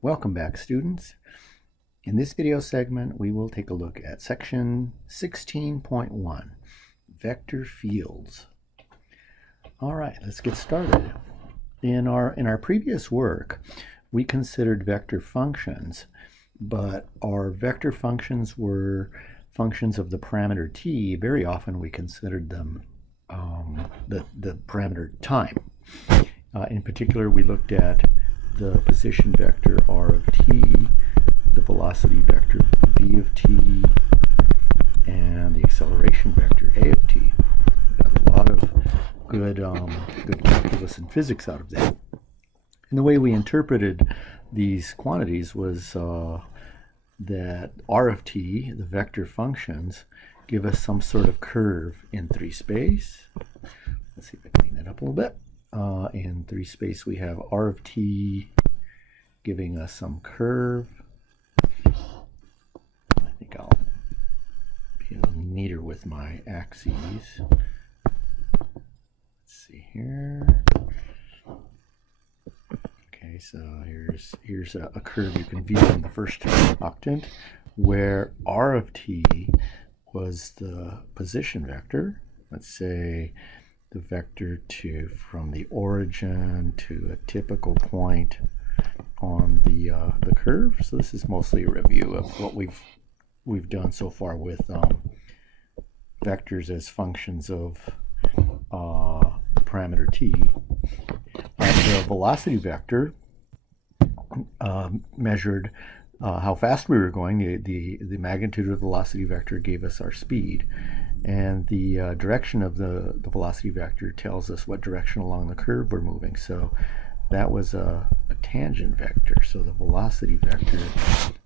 Welcome back, students. In this video segment, we will take a look at section 16.1, vector fields. All right, let's get started. In our previous work, we considered vector functions, but our vector functions were functions of the parameter t. Very often we considered them the parameter time. In particular, we looked at the position vector r of t, the velocity vector v of t, and the acceleration vector a of t. We got a lot of good calculus and physics out of that. And the way we interpreted these quantities was that r of t, the vector functions, give us some sort of curve in 3 space. Let's see if I can clean that up a little bit. In 3 space we have r of t giving us some curve. I think I'll be a little neater with my axes. Let's see here. Okay, so here's a curve you can view in the first octant where r of t was the position vector. Let's say the vector from the origin to a typical point on the curve. So this is mostly a review of what we've done so far with vectors as functions of the parameter t. The velocity vector measured how fast we were going. The magnitude of the velocity vector gave us our speed. And the direction of the velocity vector tells us what direction along the curve we're moving. So that was a tangent vector. So the velocity vector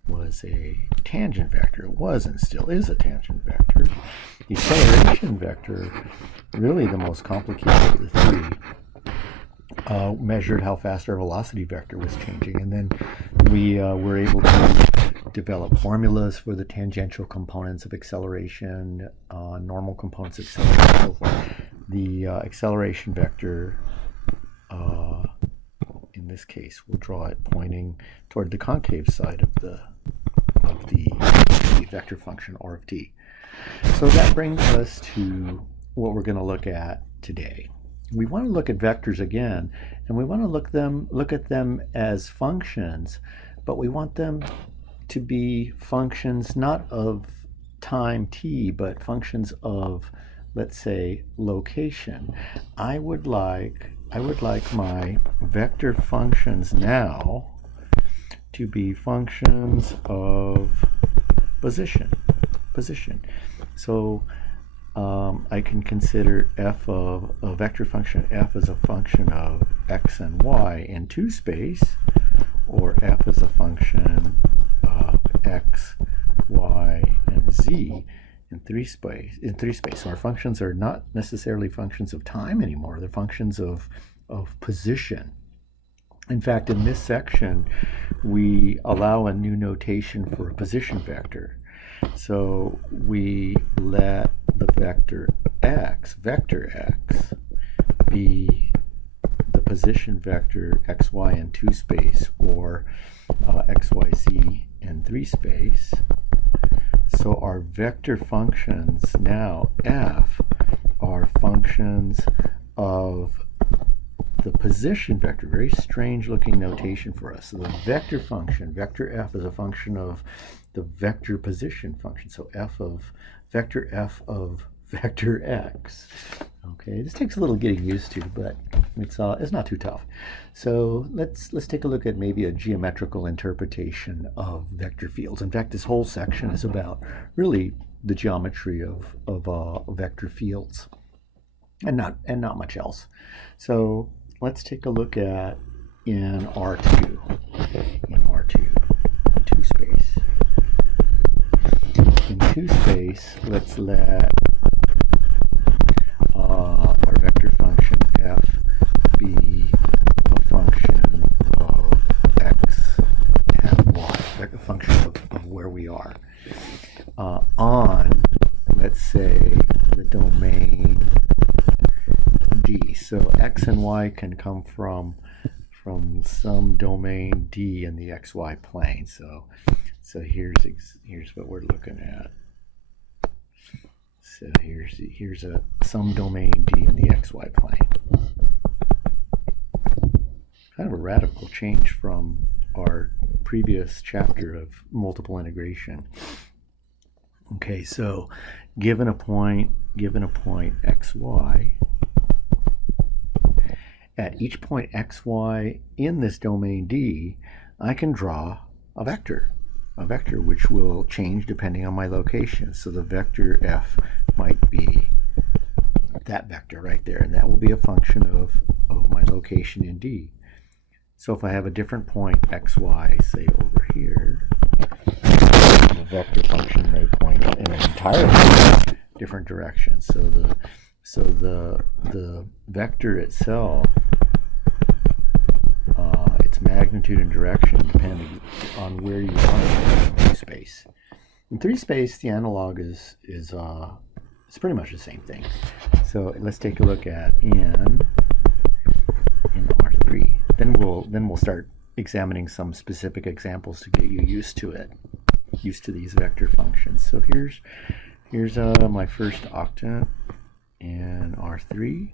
was a tangent vector. It was and still is a tangent vector. The acceleration vector, really the most complicated of the three, measured how fast our velocity vector was changing. And then we were able to develop formulas for the tangential components of acceleration, normal components of acceleration, and so forth. The acceleration vector, in this case, we'll draw it pointing toward the concave side of the vector function r of t. So that brings us to what we're going to look at today. We want to look at vectors again, and we want to look at them as functions, but we want them to be functions not of time t, but functions of, let's say, location. I would like my vector functions now to be functions of position. So I can consider f of a vector function f as a function of x and y in 2 space, or f as a function of x, y, and z in 3 space. So our functions are not necessarily functions of time anymore. They're functions of position. In fact, in this section, we allow a new notation for a position vector. So we let the vector x, be the position vector xy in 2 space, or xyz in 3 space. So our vector functions now, f, are functions of the position vector. Very strange looking notation for us. So the vector function, vector f, is a function of the vector position function. So vector f of vector x. Okay, this takes a little getting used to, but it's not too tough. So let's take a look at maybe a geometrical interpretation of vector fields. In fact, this whole section is about really the geometry of vector fields, and not much else. So let's take a look at in R2, in 2 space. In 2 space, let's let our vector function f be a function of x and y, a function of where we are. On, let's say, the domain D. So x and y can come from from some domain D in the XY plane. So here's what we're looking at. So here's some domain D in the XY plane. Kind of a radical change from our previous chapter of multiple integration. Okay, so given a point XY, at each point XY in this domain D, I can draw a vector which will change depending on my location. So the vector F might be that vector right there, and that will be a function of my location in D. So if I have a different point XY, say over here, the vector function may point in an entirely different direction. So the vector itself, its magnitude and direction depending on where you are in 3 space. In 3 space, the analog is pretty much the same thing. So let's take a look at in R3. Then we'll start examining some specific examples to get you used to these vector functions. So here's my first octant in R3.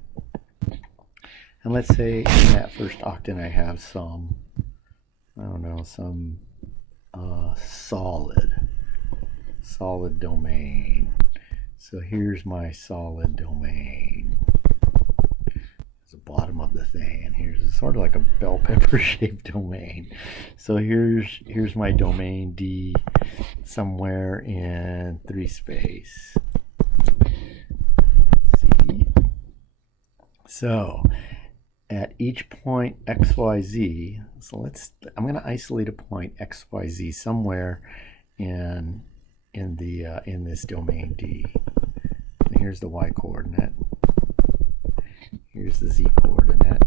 And let's say in that first octant I have some, I don't know, some solid domain. So here's my solid domain. It's the bottom of the thing, and here's sort of like a bell pepper shaped domain. So here's my domain D somewhere in 3 space. See? So at each point XYZ, so I'm going to isolate a point XYZ somewhere in this domain D. And here's the Y coordinate. Here's the Z coordinate.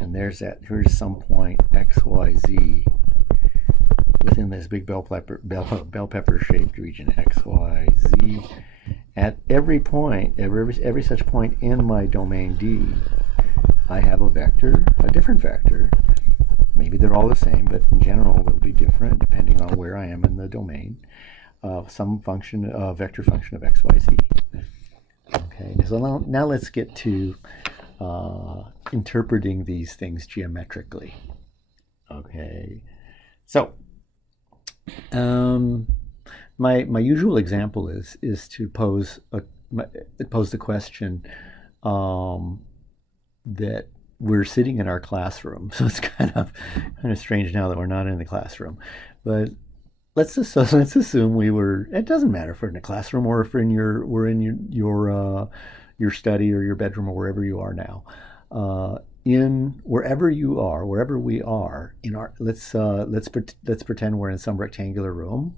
And here's some point XYZ within this big bell pepper shaped region XYZ. At every point, every such point in my domain D, I have a vector, a different vector. Maybe they're all the same, but in general they'll be different depending on where I am in the domain. Some function, vector function of XYZ. Okay, so now let's get to interpreting these things geometrically. Okay, so my usual example is to pose the question that we're sitting in our classroom. So it's kind of strange now that we're not in the classroom. But let's assume we were. It doesn't matter if we're in a classroom or if we're in your study or your bedroom or wherever you are now. Wherever we are in our let's pretend we're in some rectangular room.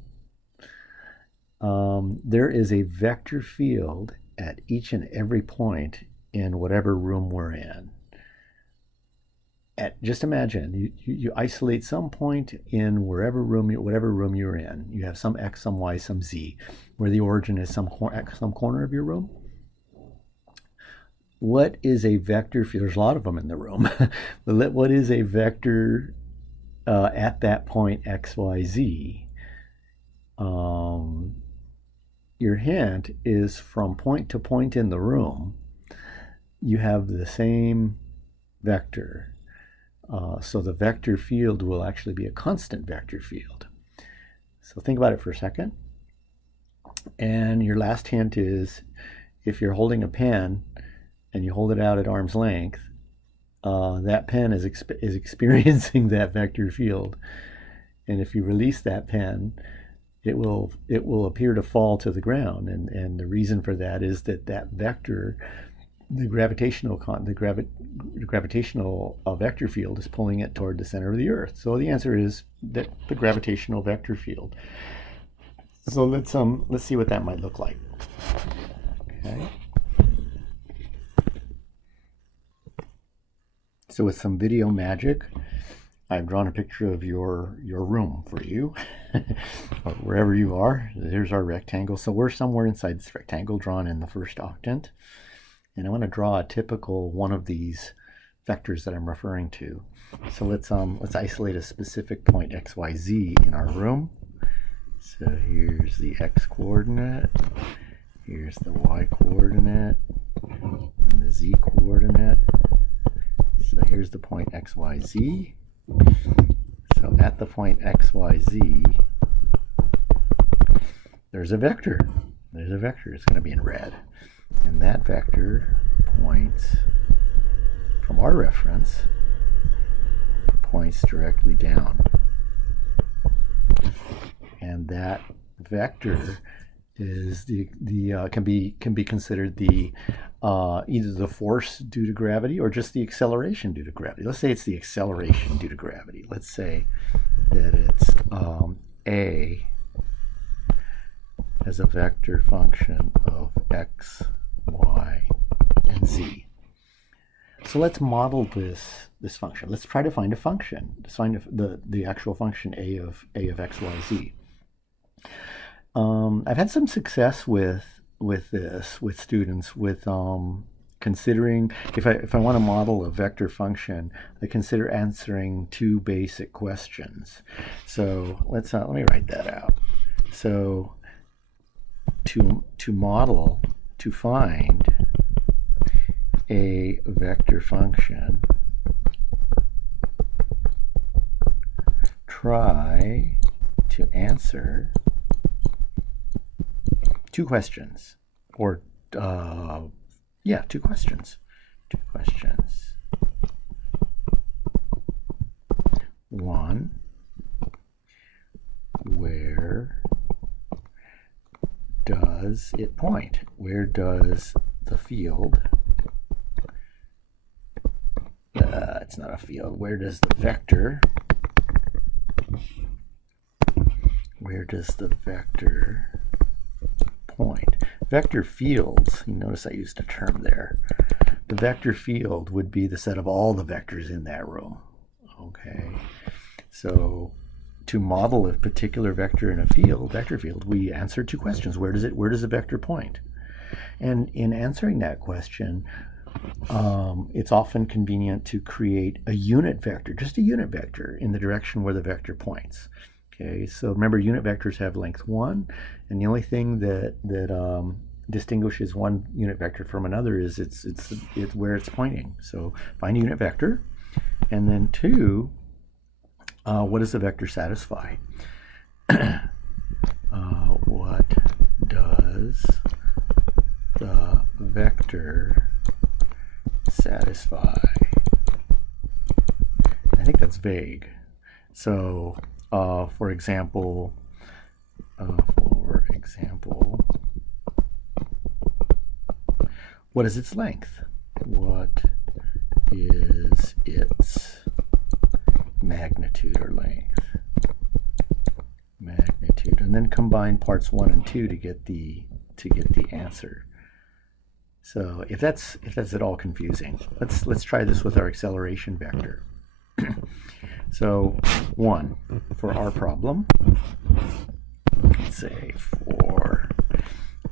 There is a vector field at each and every point in whatever room we're in. Just imagine you isolate some point in whatever room you're in. You have some X, some Y, some Z, where the origin is some corner of your room. What is a vector field? There's a lot of them in the room. But what is a vector at that point X, Y, Z? Your hint is from point to point in the room, you have the same vector. So the vector field will actually be a constant vector field. So think about it for a second. And your last hint is, if you're holding a pen and you hold it out at arm's length, that pen is experiencing that vector field. And if you release that pen, it will appear to fall to the ground. And the reason for that is that vector, the gravitational vector field is pulling it toward the center of the Earth. So the answer is that the gravitational vector field. So let's see what that might look like. Okay. So with some video magic, I've drawn a picture of your room for you, or wherever you are. Here's our rectangle. So we're somewhere inside this rectangle drawn in the first octant. And I want to draw a typical one of these vectors that I'm referring to. So let's isolate a specific point x, y, z in our room. So here's the x coordinate, here's the y coordinate, and the z coordinate. So here's the point x, y, z. So at the point x, y, z, there's a vector. There's a vector. It's going to be in red. And that vector points, from our reference, points directly down. And that vector is can be considered the either the force due to gravity or just the acceleration due to gravity. Let's say it's the acceleration due to gravity. Let's say that it's a as a vector function of x, y, and z. So let's model this function. Let's try to find a function. Let's find the actual function a of x, y, z. I've had some success with students with considering if I want to model a vector function, I consider answering two basic questions. So let me write that out. So to find a vector function, try to answer two questions, or two questions. One, where does it point? Where does the field, it's not a field, where does the vector, point? Vector fields, you notice I used a term there. The vector field would be the set of all the vectors in that room. Okay, so to model a particular vector in a vector field, we answer two questions. Where does the vector point? And in answering that question, it's often convenient to create a unit vector, just a unit vector in the direction where the vector points. Okay, so remember, unit vectors have length 1, and the only thing that distinguishes one unit vector from another is it's where it's pointing. So find a unit vector, and then 2, what does the vector satisfy? What does the vector satisfy? I think that's vague. So for example, what is its length? What is its magnitude or length? Magnitude, and then combine parts 1 and 2 to get the answer. So if that's at all confusing, let's try this with our acceleration vector. So 1 for our problem. Let's say for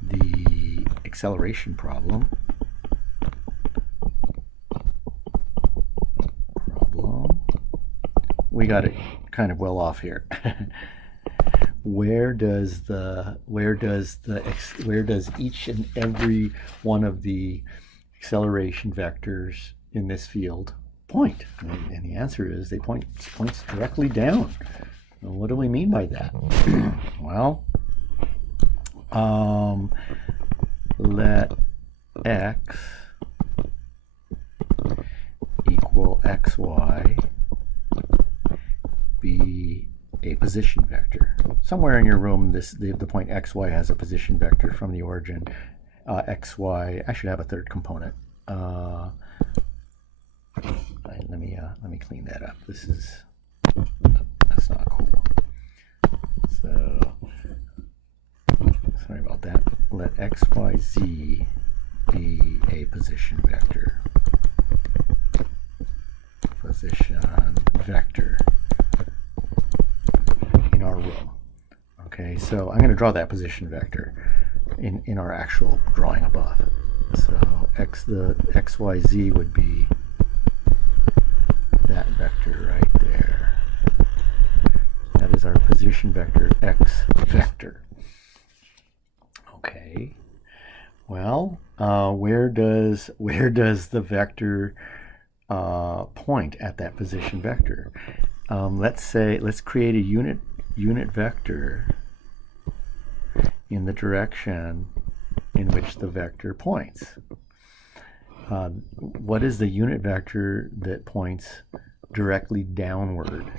the acceleration problem. We got it kind of well off here. Where does each and every one of the acceleration vectors in this field point? And the answer is they points directly down. Well, what do we mean by that? Well, let x equal xy be a position vector. Somewhere in your room, the point xy has a position vector from the origin. Xy, I should have a third component. Let me clean that up. That's not cool. So sorry about that. Let xyz be a position vector. Position vector in our room. Okay, so I'm going to draw that position vector in our actual drawing above. So the xyz would be vector right there. That is our position vector, x vector. Okay. Well, where does the vector point at that position vector? Let's create a unit vector in the direction in which the vector points. What is the unit vector that points directly downward?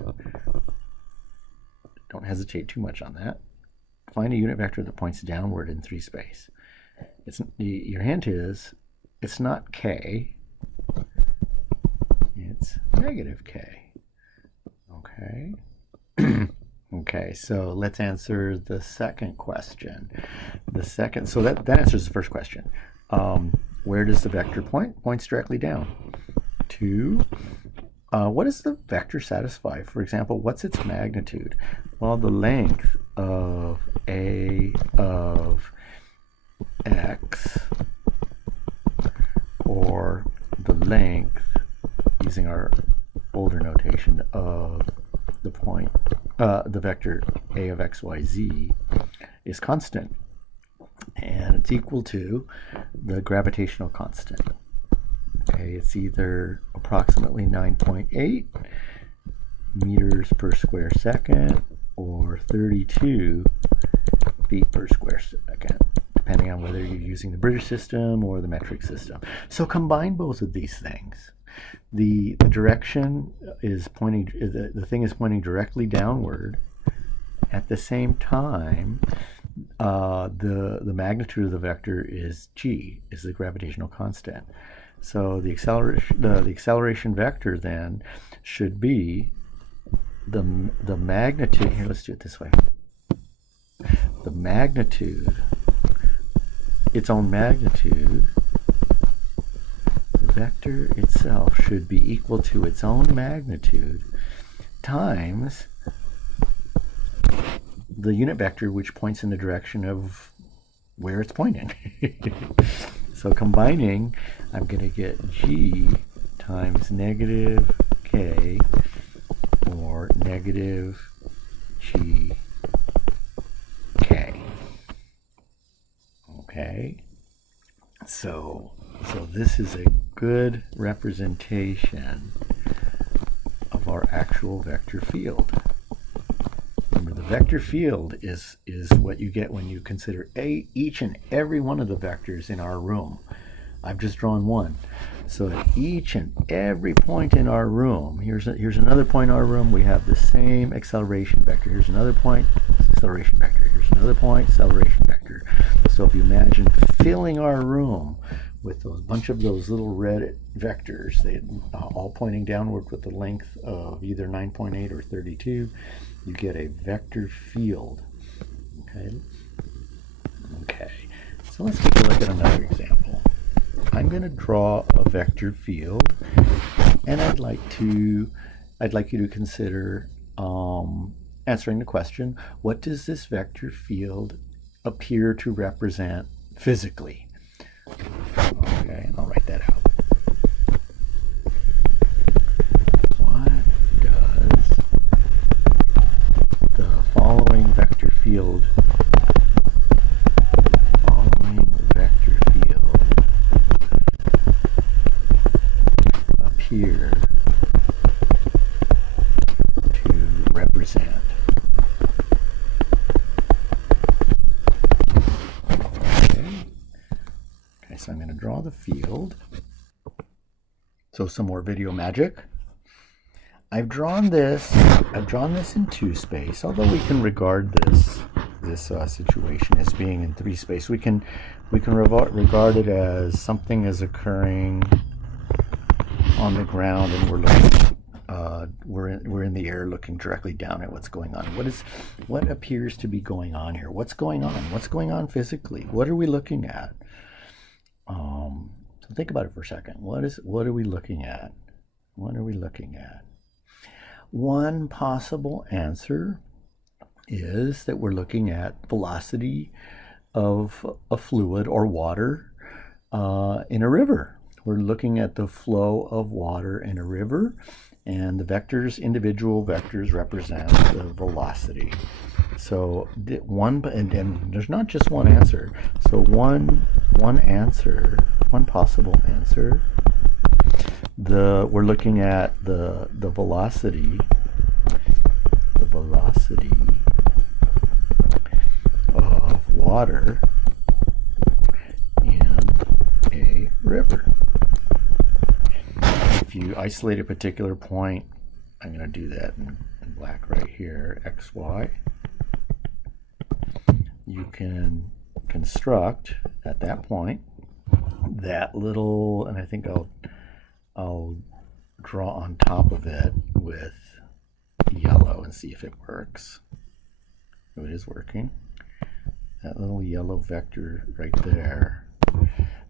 Don't hesitate too much on that. Find a unit vector that points downward in 3 space. Your hint is it's not k, it's negative k. Okay. Okay, so let's answer the second question. So that answers the first question. Where does the vector point? Points directly down. 2. What does the vector satisfy? For example, what's its magnitude? Well, the length of A of x, or the length, using our older notation, of the point, the vector A of x, y, z, is constant, and it's equal to the gravitational constant. Okay, it's either approximately 9.8 meters per square second or 32 feet per square second, depending on whether you're using the British system or the metric system. So combine both of these things. The direction is pointing, the thing is pointing directly downward. At the same time, the magnitude of the vector is g, is the gravitational constant. So the acceleration vector then should be the magnitude. Here, let's do it this way. The magnitude, its own magnitude, the vector itself should be equal to its own magnitude times the unit vector, which points in the direction of where it's pointing. So combining, I'm going to get g times negative k, or negative g k. Okay, so this is a good representation of our actual vector field. Remember, the vector field is what you get when you consider each and every one of the vectors in our room. I've just drawn one. So at each and every point in our room, here's another point in our room, we have the same acceleration vector. Here's another point, acceleration vector. Here's another point, acceleration vector. So if you imagine filling our room with those bunch of those little red vectors, they all pointing downward with the length of either 9.8 or 32, you get a vector field. Okay, so let's take a look at another example. I'm going to draw a vector field, and I'd like you to consider answering the question, what does this vector field appear to represent physically? Okay, I'll write that out. What does the following vector field appear to represent? Okay, so I'm going to draw the field. So some more video magic. I've drawn this in 2 space, although we can regard this situation as being in 3 space. We can regard it as something is occurring on the ground, and we're in the air looking directly down at what's going on. What appears to be going on here? What's going on? What's going on physically? What are we looking at? So think about it for a second. What are we looking at? What are we looking at? One possible answer is that we're looking at velocity of a fluid or water in a river. We're looking at the flow of water in a river, and the vectors, individual vectors, represent the velocity. So and there's not just one answer. So one possible answer. We're looking at the velocity of water in a river. If you isolate a particular point, I'm going to do that in black right here, xy. You can construct at that point that little, and I think I'll draw on top of it with yellow and see if it works. So it is working. That little yellow vector right there,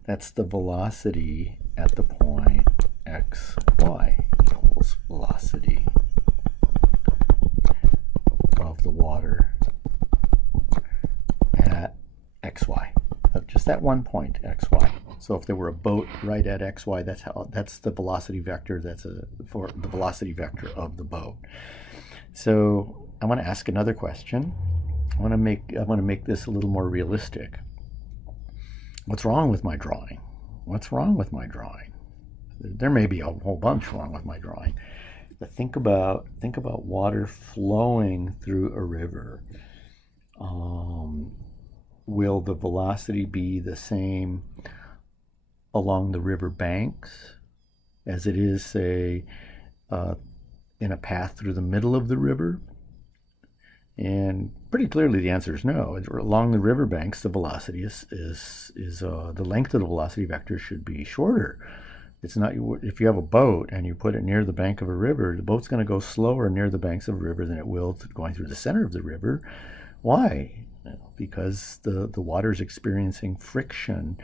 that's the velocity at the point xy equals velocity of the water at xy. Just that one point xy. So if there were a boat right at xy, that's the velocity vector. For the velocity vector of the boat. So I want to ask another question. I want to make this a little more realistic. What's wrong with my drawing? What's wrong with my drawing? There may be a whole bunch wrong with my drawing. But think about water flowing through a river. Will the velocity be the same along the river banks as it is, say, in a path through the middle of the river? And pretty clearly the answer is no. Along the river banks, the velocity the length of the velocity vector should be shorter. It's not, if you have a boat and you put it near the bank of a river, the boat's going to go slower near the banks of a river than it will going through the center of the river. Why? Because the water is experiencing friction.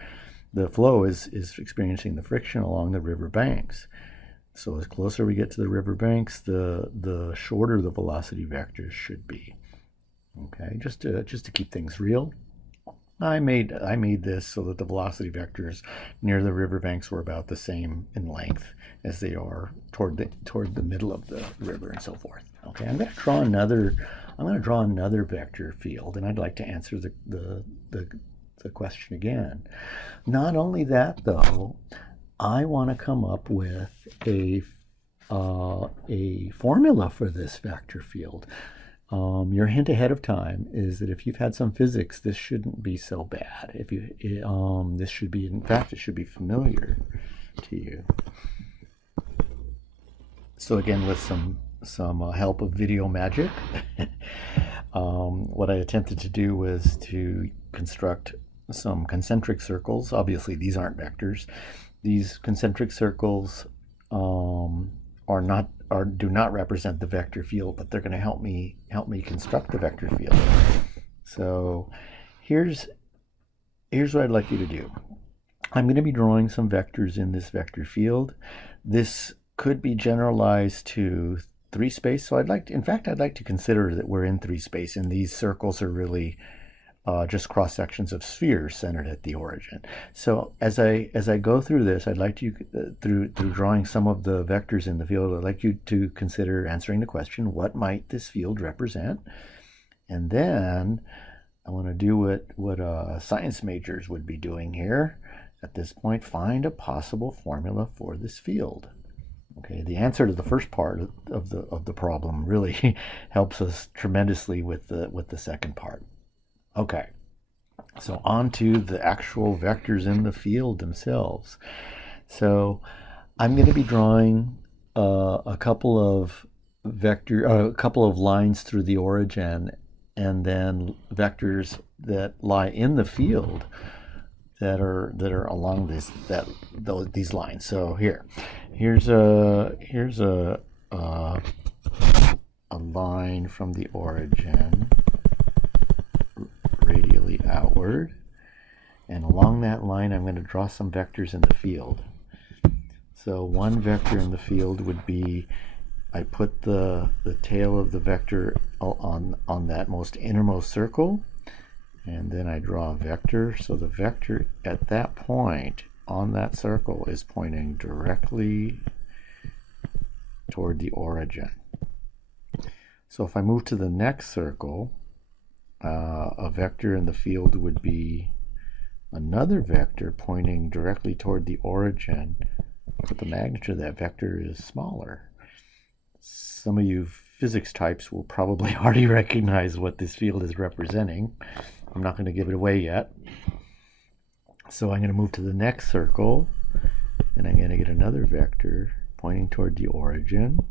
The flow is experiencing the friction along the river banks. So as closer we get to the river banks, the shorter the velocity vectors should be. Okay, just to keep things real, I made this so that the velocity vectors near the river banks were about the same in length as they are toward the middle of the river and so forth. Okay, I'm going to draw another vector field, and I'd like to answer the question again. Not only that, though, I want to come up with a formula for this vector field. Your hint ahead of time is that if you've had some physics, this shouldn't be so bad. This should be, in fact, it should be familiar to you. So again, with some help of video magic, what I attempted to do was to construct some concentric circles. Obviously, these aren't vectors. These concentric circles do not represent the vector field, but they're going to help me construct the vector field. So here's what I'd like you to do. I'm going to be drawing some vectors in this vector field. This could be generalized to 3 space. So I'd like to consider that we're in 3 space, and these circles are really just cross sections of spheres centered at the origin. So as I go through this, I'd like you through drawing some of the vectors in the field, I'd like you to consider answering the question, what might this field represent? And then I want to do what science majors would be doing here at this point: find a possible formula for this field. Okay, the answer to the first part of the problem really helps us tremendously with the second part. Okay, so on to the actual vectors in the field themselves. So I'm going to be drawing a couple of lines through the origin, and then vectors that lie in the field that are along these lines. So here's a line from the origin radially outward, and along that line I'm going to draw some vectors in the field. So one vector in the field would be, I put the tail of the vector on that most innermost circle, and then I draw a vector. So the vector at that point on that circle is pointing directly toward the origin. So if I move to the next circle, a vector in the field would be another vector pointing directly toward the origin, but the magnitude of that vector is smaller. Some of you physics types will probably already recognize what this field is representing. I'm not going to give it away yet. So I'm going to move to the next circle, and I'm going to get another vector pointing toward the origin.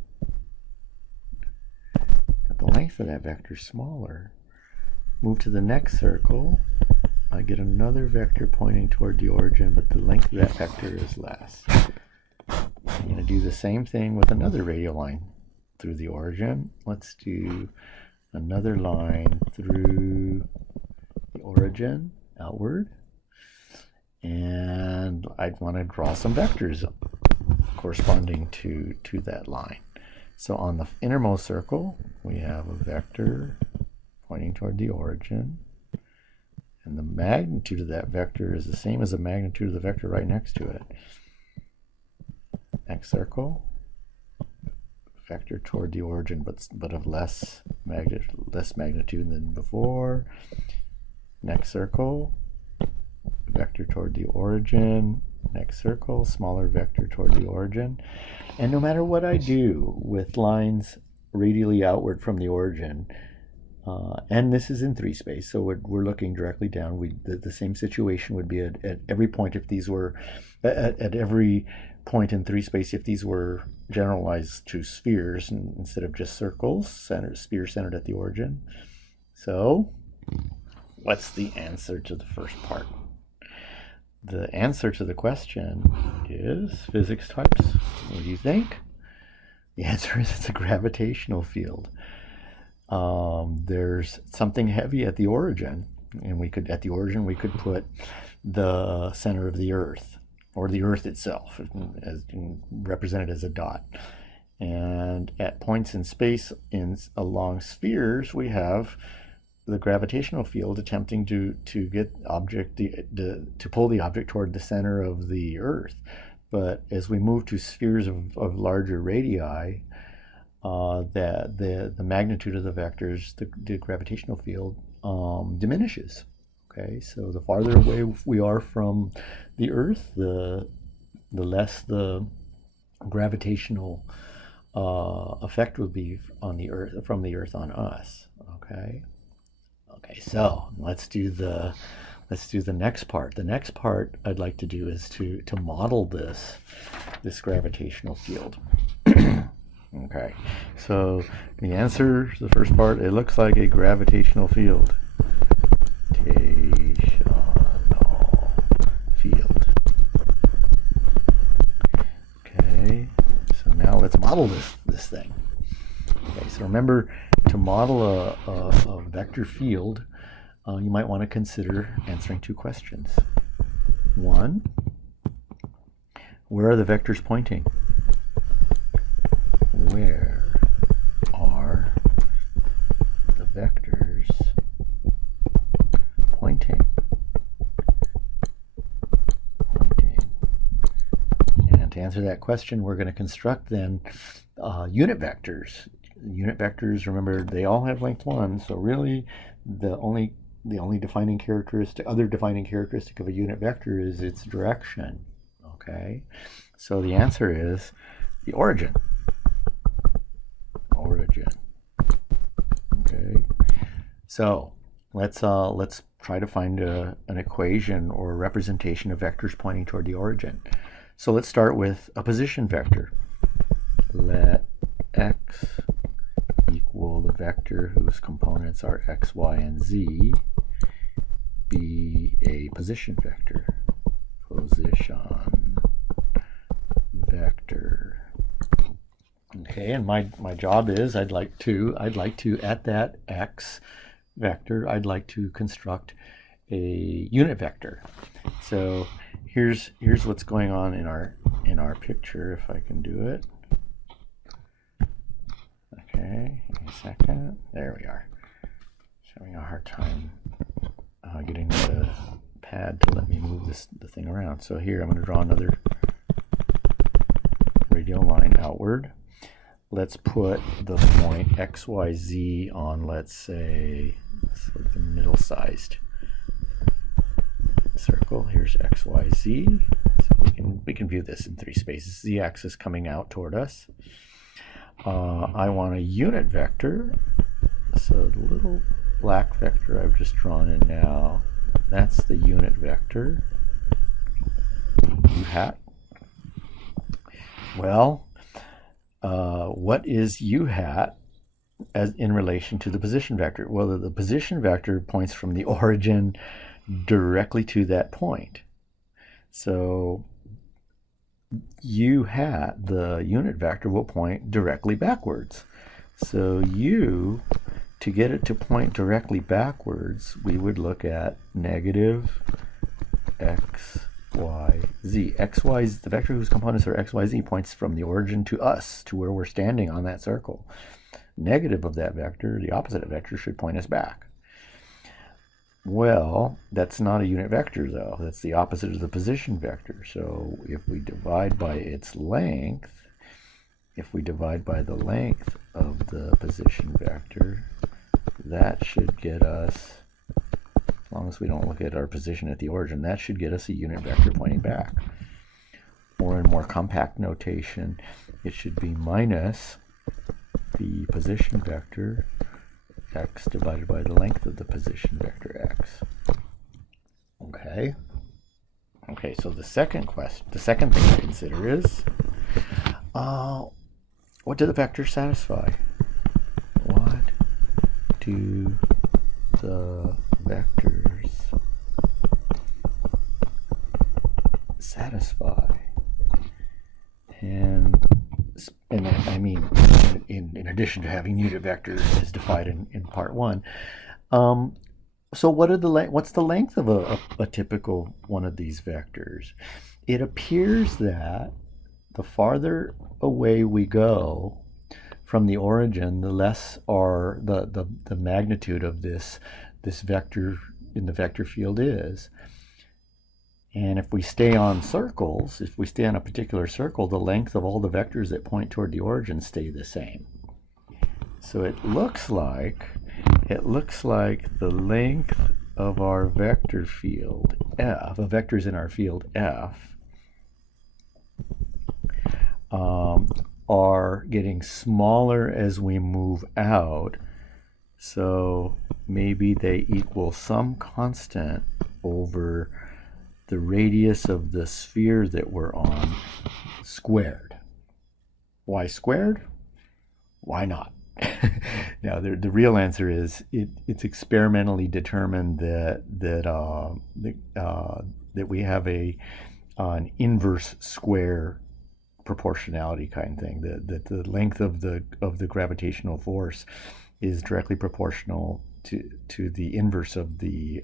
But the length of that vector is smaller. Move to the next circle, I get another vector pointing toward the origin, but the length of that vector is less. I'm going to do the same thing with another radial line through the origin. Let's do another line through the origin outward, and I'd want to draw some vectors corresponding to that line. So on the innermost circle, we have a vector pointing toward the origin, and the magnitude of that vector is the same as the magnitude of the vector right next to it. Next circle, vector toward the origin, but of less magnitude than before. Next circle, vector toward the origin. Next circle, smaller vector toward the origin. And no matter what I do with lines radially outward from the origin, and this is in 3 space, so we're looking directly down. The same situation would be at every point if these were at every point in 3 space if these were generalized to spheres instead of just circles, sphere centered at the origin. So what's the answer to the first part? The answer to the question is physics types. What do you think? The answer is it's a gravitational field. There's something heavy at the origin, and at the origin we could put the center of the Earth, or the Earth itself, represented as a dot. And at points in space along spheres, we have the gravitational field attempting to get to pull the object toward the center of the Earth. But as we move to spheres of larger radii, the magnitude of the vectors, the gravitational field, diminishes. Okay, so the farther away we are from the Earth, the less the gravitational effect would be on the Earth, from the Earth on us. Okay. Okay, so let's do the next part. The next part I'd like to do is to model this gravitational field. Okay, so the answer to the first part, it looks like a gravitational field. Gravitational field. Okay, so now let's model this thing. Okay, so remember, to model a vector field, you might want to consider answering 2 questions. 1, where are the vectors pointing? Where are the vectors pointing? And to answer that question, we're going to construct then unit vectors. Unit vectors, remember, they all have length 1, so really the only defining characteristic, other defining characteristic of a unit vector is its direction. Okay, so the answer is the origin. Origin. Okay, so let's try to find an equation or a representation of vectors pointing toward the origin. So let's start with a position vector. Let x equal the vector whose components are x, y, and z be a position vector. Position vector. Okay, and my job is I'd like to at that x vector, I'd like to construct a unit vector. So here's what's going on in our picture, if I can do it. Okay, give me a second. There we are. Having a hard time getting the pad to let me move the thing around. So here I'm going to draw another radial line outward. let's put the point XYZ on, let's say, sort of the middle-sized circle. Here's XYZ. So we can view this in 3 spaces. Z-axis coming out toward us. I want a unit vector. So the little black vector I've just drawn in now, that's the unit vector. U hat. Well, what is U hat as in relation to the position vector? Well, the position vector points from the origin directly to that point. So U hat, the unit vector, will point directly backwards. So U, to get it to point directly backwards, we would look at negative x, y, z. X, y, the vector whose components are x, y, z points from the origin to us, to where we're standing on that circle. Negative of that vector, the opposite of vector, should point us back. Well, that's not a unit vector, though. That's the opposite of the position vector. So if we divide by its length, if we divide by the length of the position vector, that should get us, as long as we don't look at our position at the origin, that should get us a unit vector pointing back. Or in more compact notation, it should be minus the position vector x divided by the length of the position vector x. Okay. Okay, so the second thing to consider is, what do the vectors satisfy? What do the vectors satisfy? And I mean, in addition to having unit vectors as defined in part 1. So what's the length of a typical one of these vectors? It appears that the farther away we go from the origin, the less are the magnitude of this vector in the vector field is. And if we stay on circles, if we stay on a particular circle, the length of all the vectors that point toward the origin stay the same. So it looks like the length of our vector field F, of vectors in our field F, are getting smaller as we move out. So maybe they equal some constant over the radius of the sphere that we're on squared. Why squared? Why not? Now, the real answer is it's experimentally determined that we have an inverse square proportionality kind of thing. That the length of the gravitational force is directly proportional to the inverse of the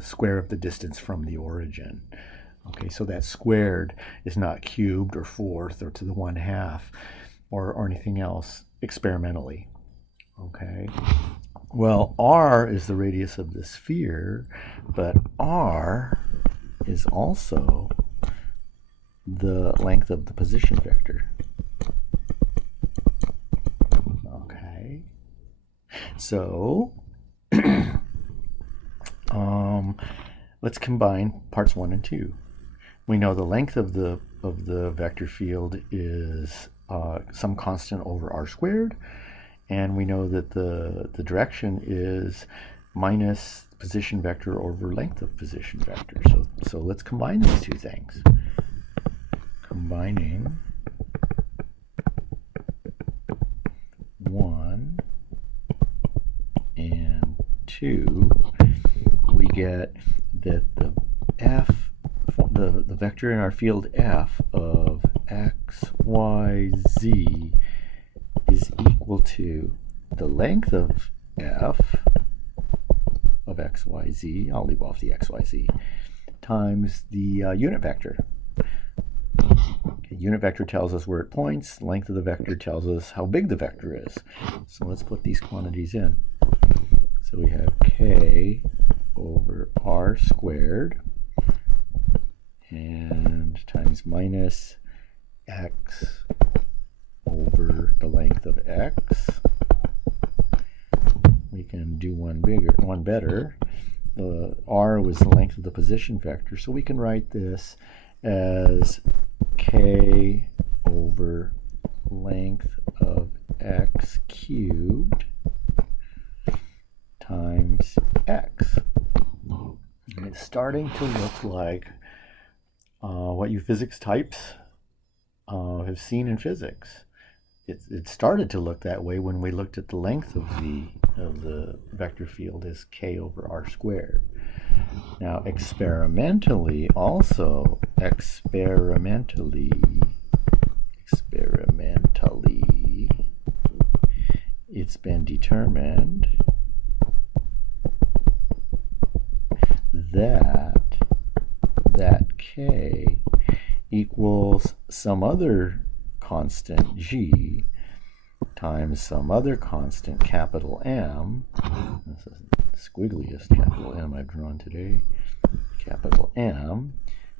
square of the distance from the origin. Okay, so that squared is not cubed or fourth or to the 1/2 or anything else experimentally. Okay, well, r is the radius of the sphere, but r is also the length of the position vector. Okay, so let's combine parts 1 and 2. We know the length of the vector field is some constant over r squared, and we know that the direction is minus position vector over length of position vector. So let's combine these two things. Combining 1 and 2, we get that the f, the vector in our field f of x, y, z is equal to the length of f of x, y, z, I'll leave off the x, y, z, times the unit vector. Okay, unit vector tells us where it points, length of the vector tells us how big the vector is. So let's put these quantities in. So we have k over r squared and times minus x over the length of x. We can do one better. The r was the length of the position vector, so we can write this as k over length of x cubed times x. And it's starting to look like what you physics types have seen in physics. It started to look that way when we looked at the length of the vector field as k over r squared. Now experimentally, it's been determined that k equals some other constant g times some other constant capital M. This is the squiggliest capital M I've drawn today. Capital M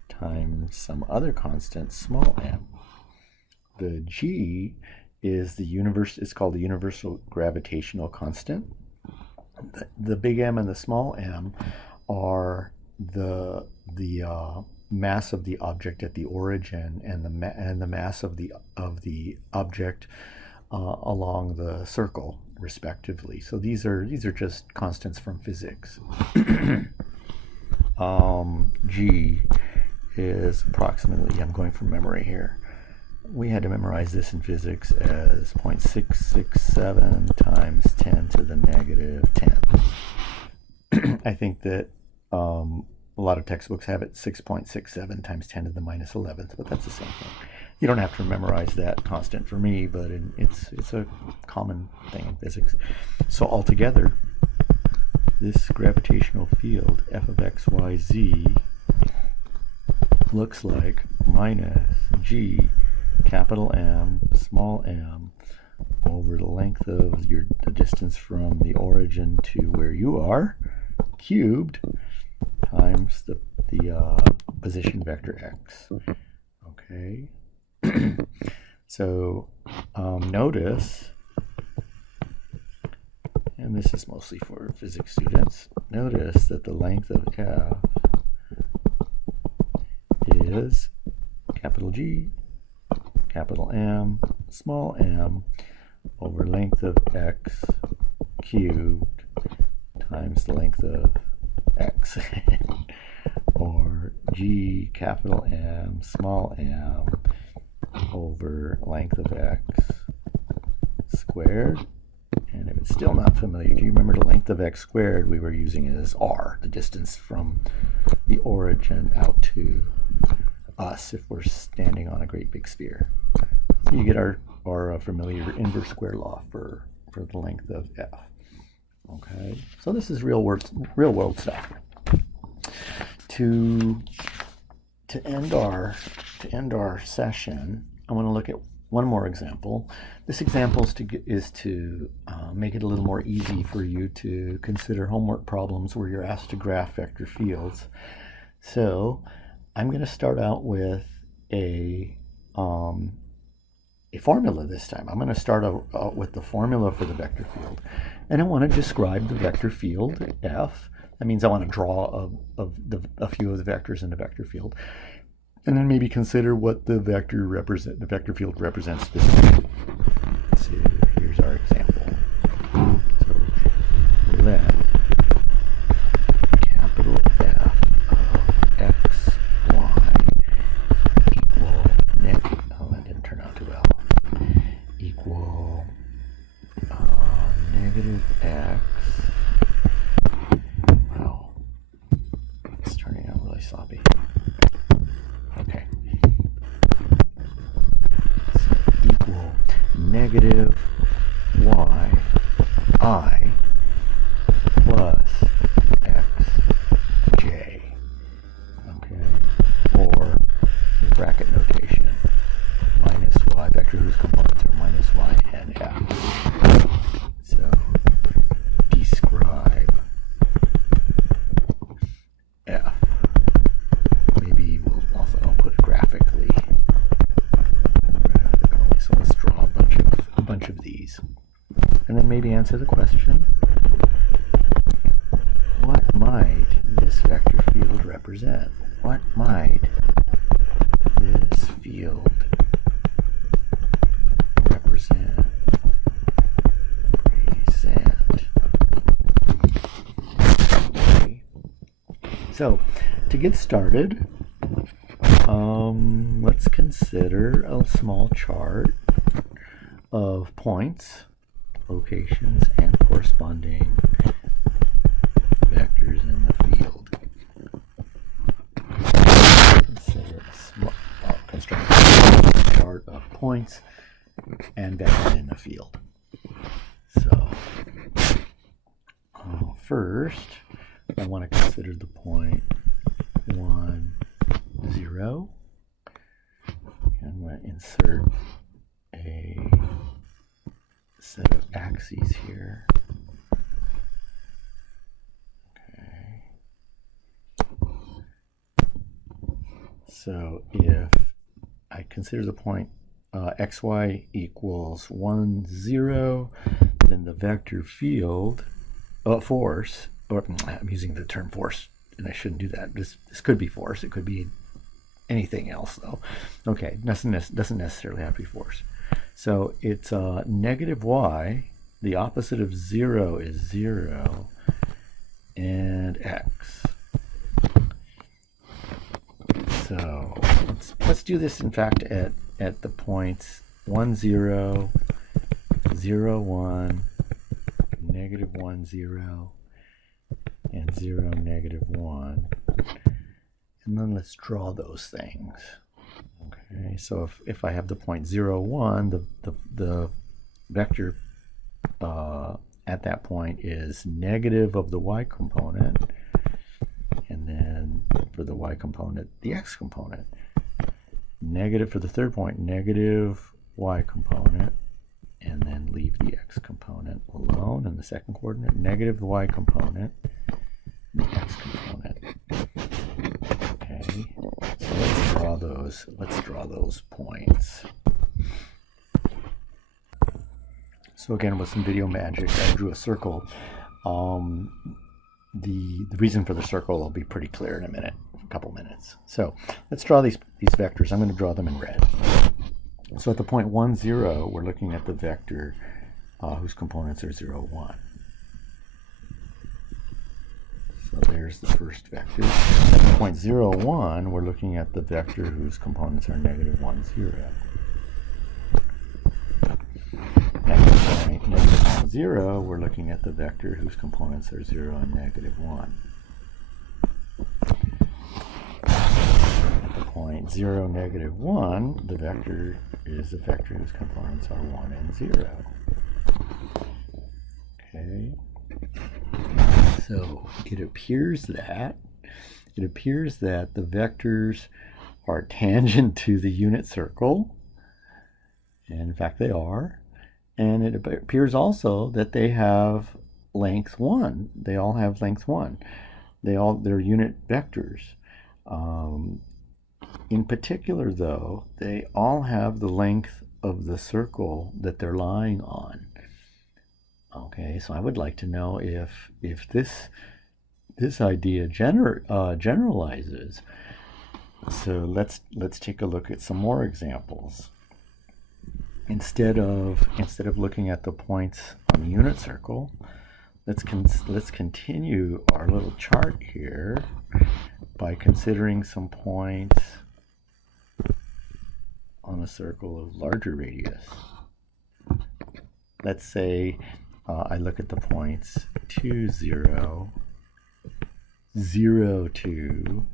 times some other constant small m. The g is it's called the universal gravitational constant. The big M and the small m are the mass of the object at the origin and the mass of the object along the circle, respectively. So these are just constants from physics. G is approximately, I'm going from memory here, we had to memorize this in physics as 0.667 times 10 to the negative 10. I think that a lot of textbooks have it 6.67 times 10 to the minus 11th, but that's the same thing. You don't have to memorize that constant for me, but it's a common thing in physics. So altogether, this gravitational field, f of x, y, z, looks like minus g, capital M, small m, over the length of the distance from the origin to where you are, cubed, times the position vector x. Okay. So notice, and this is mostly for physics students, notice that the length of f is capital G, capital M, small m, over length of x cubed times the length of x, or G, capital M, small m, over length of x squared. And if it's still not familiar, do you remember the length of x squared we were using as r, the distance from the origin out to us if we're standing on a great big sphere? So you get our familiar inverse square law for the length of f. Okay, so this is real world stuff. To end our session, I want to look at one more example. This example is to make it a little more easy for you to consider homework problems where you're asked to graph vector fields. So I'm going to start out with a formula this time. I'm going to start out with the formula for the vector field, and I want to describe the vector field f. That means I want to draw a few of the vectors in the vector field, and then maybe consider what the vector field represents specifically. So here's our example. So let capital F of x, y equal that didn't turn out too well. Equal negative x. Wow, it's turning out really sloppy. Okay. So equal negative y I plus x j. Okay. Or in bracket notation, minus y, vector whose components are minus y and f. So describe f. Maybe I'll put graphically axes. And then maybe answer the question, what might this vector field represent? What might this field represent? Okay. So, to get started, let's consider a small chart of points, locations, and corresponding vectors in the field. Consider a small, construct a chart of points and vectors in the field. So, first, I want to consider the point 1, 0. I'm going to insert a set of axes here. Okay. So if I consider the point xy equals 1, 0, then the vector field force, or I'm using the term force, and I shouldn't do that. This could be force. It could be anything else, though. Okay, doesn't necessarily have to be force. So it's negative y. The opposite of 0 is 0, and x. So let's do this, in fact, at the points 1, 0, 0, 1, negative 1, 0, and 0, negative 1. And then let's draw those things. Okay, so if I have the point 0, 1, the vector at that point is negative of the y component, and then for the y component, the x component. Negative for the third point, negative y component, and then leave the x component alone. And the second coordinate, negative the y component, the x component. Okay, so let's draw those points. So again, with some video magic, I drew a circle. The reason for the circle will be pretty clear in a couple minutes. So let's draw these vectors. I'm going to draw them in red. So at the point 1, 0, we're looking at the vector whose components are 0, 1. So there's the first vector. At the point 0, 1, we're looking at the vector whose components are negative 1, 0. At the point negative 1, 0, we're looking at the vector whose components are 0 and negative 1. At the point 0, negative 1, the vector is the vector whose components are 1 and 0. Okay. So it appears that the vectors are tangent to the unit circle, and in fact they are, and it appears also that they have length 1. They all have length 1. They're unit vectors. In particular, though, they all have the length of the circle that they're lying on. Okay, so I would like to know if this idea generalizes. So let's take a look at some more examples. Instead of looking at the points on the unit circle, let's continue our little chart here by considering some points on a circle of larger radius. Let's say I look at the points 2, 0, 0, 2,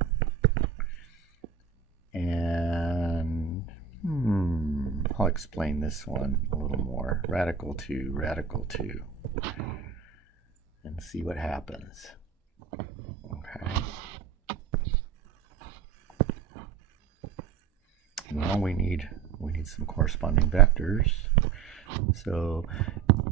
and I'll explain this one a little more. Radical 2, radical 2, and see what happens. Okay. Well, we need some corresponding vectors. So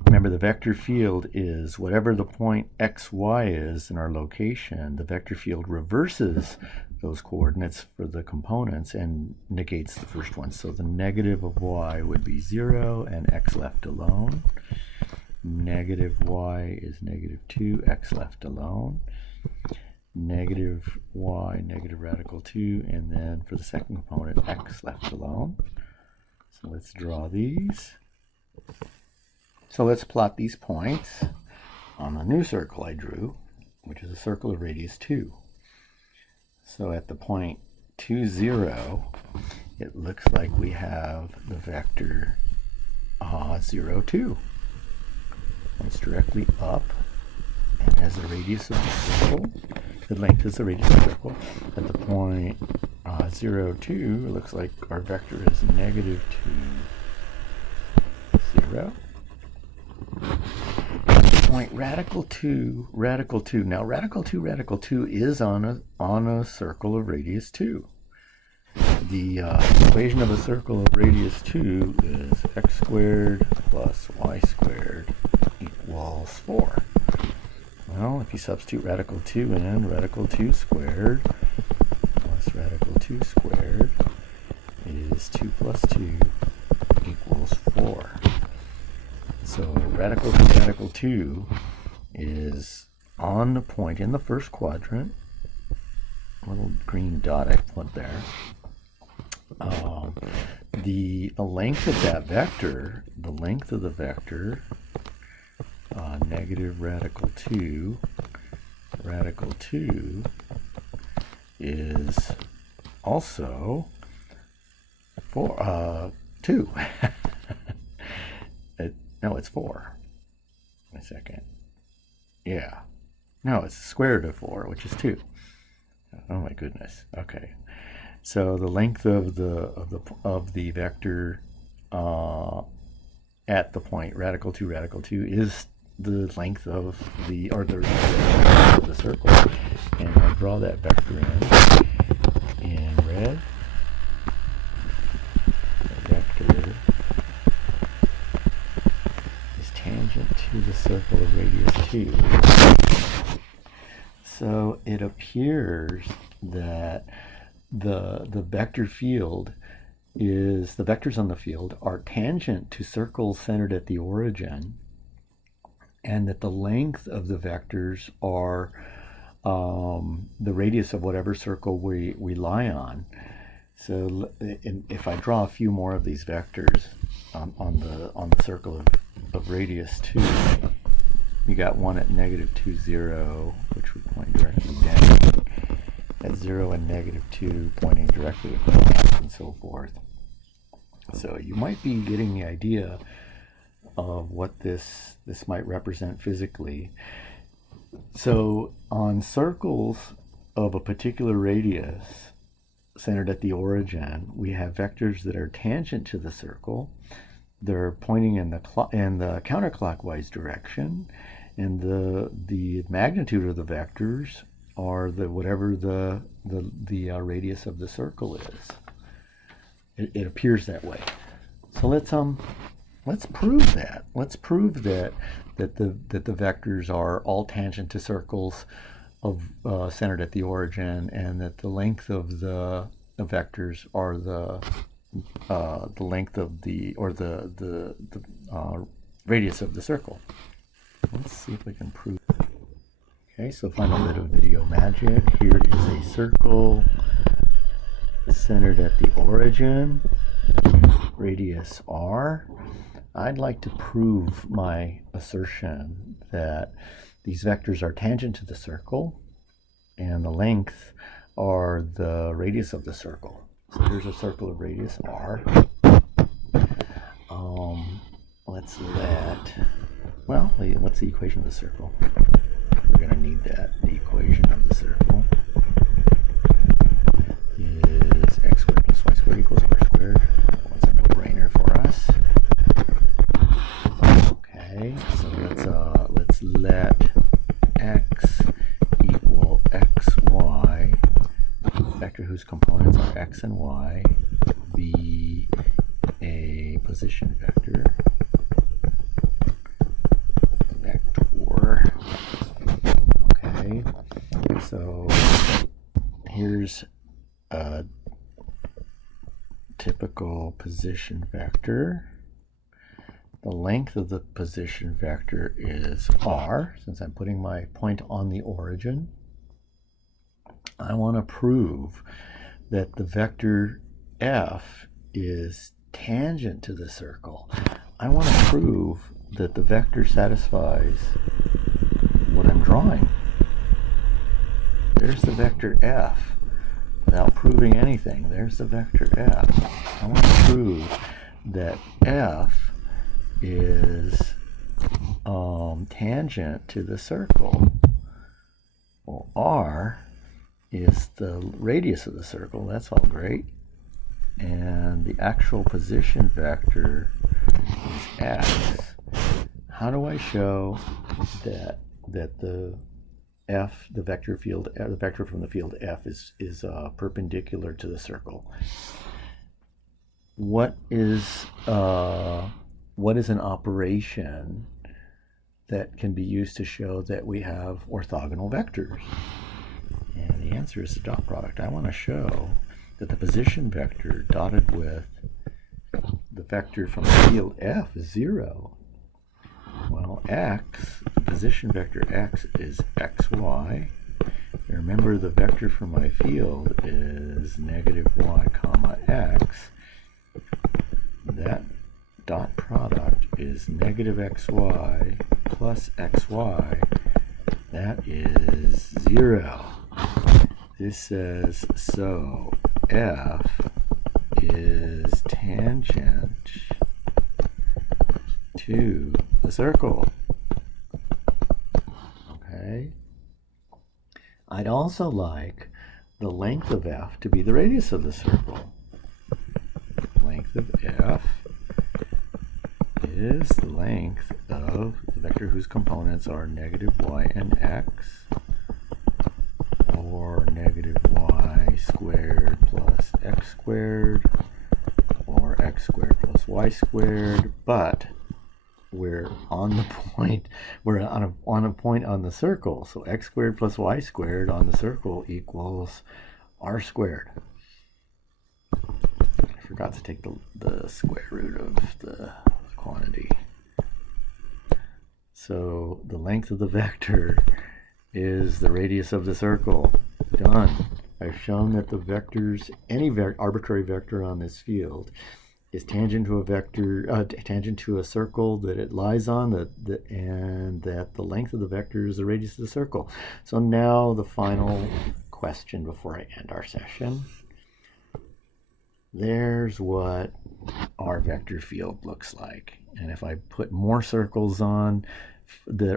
remember, the vector field is whatever the point xy is in our location. The vector field reverses those coordinates for the components and negates the first one. So the negative of y would be 0 and x left alone. Negative y is negative 2, x left alone. Negative y, negative radical 2, and then for the second component, x left alone. So let's draw these. So let's plot these points on the new circle I drew, which is a circle of radius 2. So at the point 2, 0, it looks like we have the vector 0, 2. It's directly up and has the radius of the circle. The length is the radius of the circle. At the point 0, 2, it looks like our vector is negative 2, 0. Point radical 2, radical 2. Now radical 2 is on a circle of radius 2. The equation of a circle of radius 2 is x squared plus y squared equals 4. Well, if you substitute radical 2 in, radical 2 squared plus radical 2 squared is 2 plus 2 equals 4. So radical 2 is on the point in the first quadrant. A little green dot I put there. The length of that vector, the length of the vector, negative radical 2 is also 2. No, it's 4. Wait a second. Yeah. No, it's the square root of 4, which is 2. Oh my goodness. Okay. So the length of the vector at the point radical 2 is the length of the radius of the circle. And I'll draw that vector in red. The vector is tangent to the circle of radius 2. So it appears that the vector field is, the vectors on the field are tangent to circles centered at the origin, and that the length of the vectors are the radius of whatever circle we lie on. So if I draw a few more of these vectors on the circle of radius 2, you got one at negative 2, 0, which would point directly down. At 0 and negative 2 pointing directly across, and so forth. So you might be getting the idea of what this might represent physically. So on circles of a particular radius centered at the origin, we have vectors that are tangent to the circle. They're pointing in the counterclockwise direction, and the magnitude of the vectors are whatever the radius of the circle is. It appears that way. So let's prove that. Let's prove that the vectors are all tangent to circles of centered at the origin, and that the length of the vectors are the length of the radius of the circle. Let's see if we can prove it. Okay, so final bit of video magic. Here is a circle centered at the origin, radius r. I'd like to prove my assertion that these vectors are tangent to the circle and the length are the radius of the circle. So here's a circle of radius r. Let's what's the equation of the circle? We're going to need that. The equation of the circle is x squared plus y squared equals r squared. That one's a no-brainer for us. Okay, so let's let x equal xy, vector whose components are x and y, be a position vector. Okay, so here's a typical position vector. The length of the position vector is r, since I'm putting my point on the origin. I want to prove that the vector f is tangent to the circle. I want to prove that the vector satisfies what I'm drawing. There's the vector f without proving anything. There's the vector f. I want to prove that f is tangent to the circle. Well, r is the radius of the circle. That's all great. And the actual position vector is x. How do I show that the f, the vector field, the vector from the field f is perpendicular to the circle? What is an operation that can be used to show that we have orthogonal vectors? And the answer is the dot product. I want to show that the position vector dotted with the vector from the field f is 0. Well, x, the position vector x is xy. Remember, the vector for my field is negative y comma x. That dot product is negative xy plus xy. That is 0. This says, so f is tangent to the circle. Okay. I'd also like the length of f to be the radius of the circle. Length of f is the length of the vector whose components are negative y and x, or negative y squared plus x squared, or x squared plus y squared, but we're on the point, we're on a point on the circle, so x squared plus y squared on the circle equals r squared. I forgot to take the square root of the quantity. So the length of the vector is the radius of the circle. Done. I've shown that the vectors, any arbitrary vector on this field, is tangent to a vector, tangent to a circle that it lies on, and that the length of the vector is the radius of the circle. So now the final question before I end our session. There's what our vector field looks like. And if I put more circles on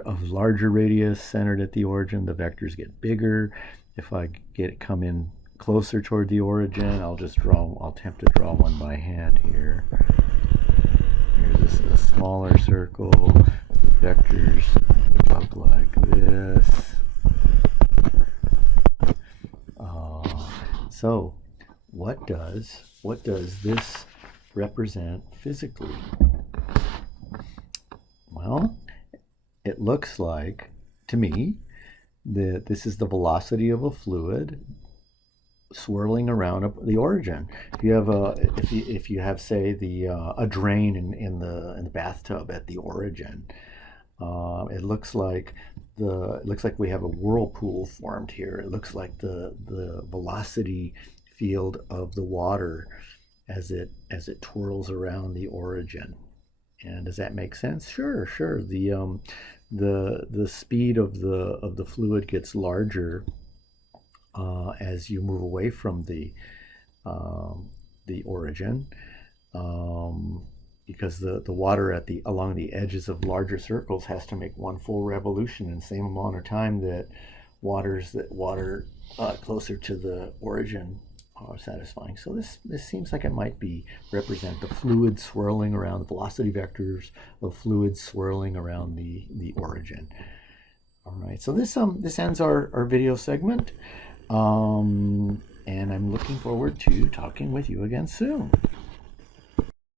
of larger radius centered at the origin, the vectors get bigger. If I come in closer toward the origin, I'll attempt to draw one by hand here. Here's a smaller circle. The vectors would look like this. So what does this represent physically? Well, it looks like, to me, that this is the velocity of a fluid swirling around the origin. If you have say a drain in the bathtub at the origin, it looks like we have a whirlpool formed here. It looks like the velocity field of the water as it twirls around the origin. And does that make sense? Sure. The speed of the fluid gets larger as you move away from the origin, because the water along the edges of larger circles has to make one full revolution in the same amount of time that water closer to the origin are satisfying. So this seems like it might represent the fluid swirling around, the velocity vectors of fluids swirling around the origin. All right, so this ends our video segment, and I'm looking forward to talking with you again soon.